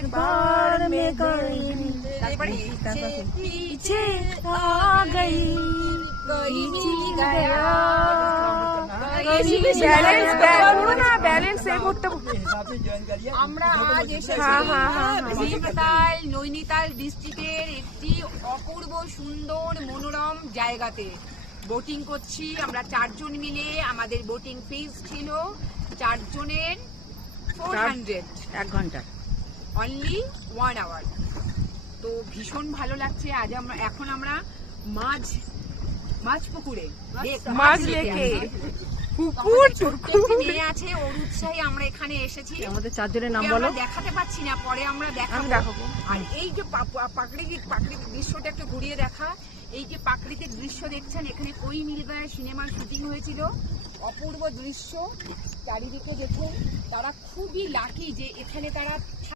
एक बार मैं गई पीछे आ गई ব্যালেন্স এ করতে আমরা আজ এসেছি নৈনিতাল নৈনিতাল ডিস্ট্রিক্টের একটি অপূর্ব সুন্দর মনোরম জায়গাতে বোটিং করছি আমরা 4 জন মিলে। আমাদের বোটিং ফিস ছিল 4 জনের 400, 1 ঘন্টা, অনলি 1 আওয়ার। তো ভীষণ ভালো লাগছে। আজ এখন আমরা মাছ পুকুরে মাছ লেকে পুকুর মেয়ে আছে, ওর উৎসাহে আমরা এখানে এসেছি। আমাদের 4 জনের নাম বলো। দেখাতে পাচ্ছি না, পরে আমরা দেখাবো। আর এই যে প্রাকৃতিক দৃশ্যটা একটু ঘুরিয়ে দেখা। এই যে প্রাকৃতিক দৃশ্য দেখছেন, এখানে কোই মিল গায়ে সিনেমার শুটিং হয়েছিল। অপূর্ব দৃশ্য চারিদিকে দেখুন। তারা খুবই লাকি যে এখানে তারা